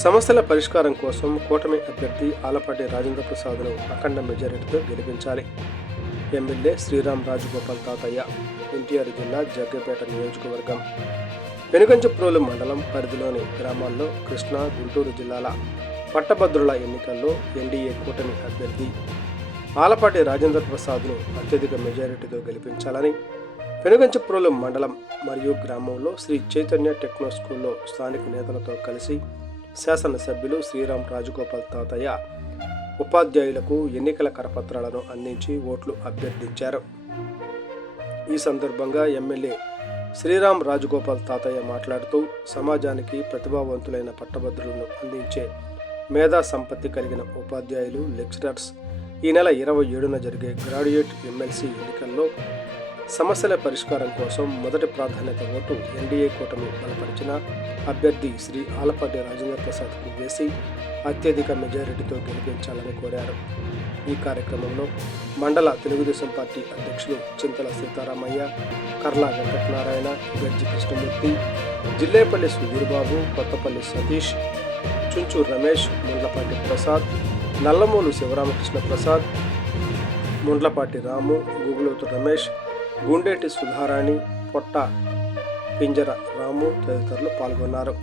సమస్యల పరిష్కారం కోసం కూటమి అభ్యర్థి ఆలపాటి రాజేంద్ర ప్రసాద్ను అఖండ మెజారిటీతో గెలిపించాలి. ఎమ్మెల్యే శ్రీరామ్ రాజగోపాల్ తాతయ్య ఎన్టీఆర్ జిల్లా జగ్గపేట నియోజకవర్గం. వెనుగంచప్రోలు మండలం పరిధిలోని గ్రామాల్లో కృష్ణా గుంటూరు జిల్లాల పట్టభద్రుల ఎన్నికల్లో ఎన్డీఏ కూటమి అభ్యర్థి ఆలపాటి రాజేంద్ర ప్రసాద్ను అత్యధిక మెజారిటీతో గెలిపించాలని పెనుగంచప్రోలు మండలం మరియు గ్రామంలో శ్రీ చైతన్య టెక్నో స్కూల్లో స్థానిక నేతలతో కలిసి శాసనసభ్యులు శ్రీరామ్ రాజగోపాల్ తాతయ్య ఉపాధ్యాయులకు ఎన్నికల కరపత్రాలను అందించి ఓట్లు అభ్యర్థించారు. ఈ సందర్భంగా ఎమ్మెల్యే శ్రీరామ్ రాజగోపాల్ తాతయ్య మాట్లాడుతూ సమాజానికి ప్రతిభావంతులైన పట్టభద్రులను అందించే మేధా సంపత్తి కలిగిన ఉపాధ్యాయులు లెక్చరర్స్ ఈ నెల ఇరవై ఏడున జరిగే గ్రాడ్యుయేట్ ఎమ్మెల్సీ ఎన్నికల్లో సమస్యల పరిష్కారం కోసం మొదటి ప్రాధాన్యత ఓటు ఎన్డీఏ కూటమి బలపరిచిన అభ్యర్థి శ్రీ ఆలపాటి రాజేంద్ర ప్రసాద్కు వేసి అత్యధిక మెజారిటీతో గెలిపించాలని కోరారు. ఈ కార్యక్రమంలో మండల తెలుగుదేశం పార్టీ అధ్యక్షులు చింతల సీతారామయ్య కర్లా వెంకటనారాయణ గజ్జి కృష్ణమూర్తి జిల్లేపల్లి సుధీర్బాబు కొత్తపల్లి సతీష్ చుంచు రమేష్ ముండ్లపాటి ప్రసాద్ నల్లమూలు శివరామకృష్ణ ప్రసాద్ ముండ్లపాటి రాము గూగులోతు రమేష్ గుండెటి సుధారాణి పొట్ట పింజర రాము తదితరులు పాల్గొన్నారు.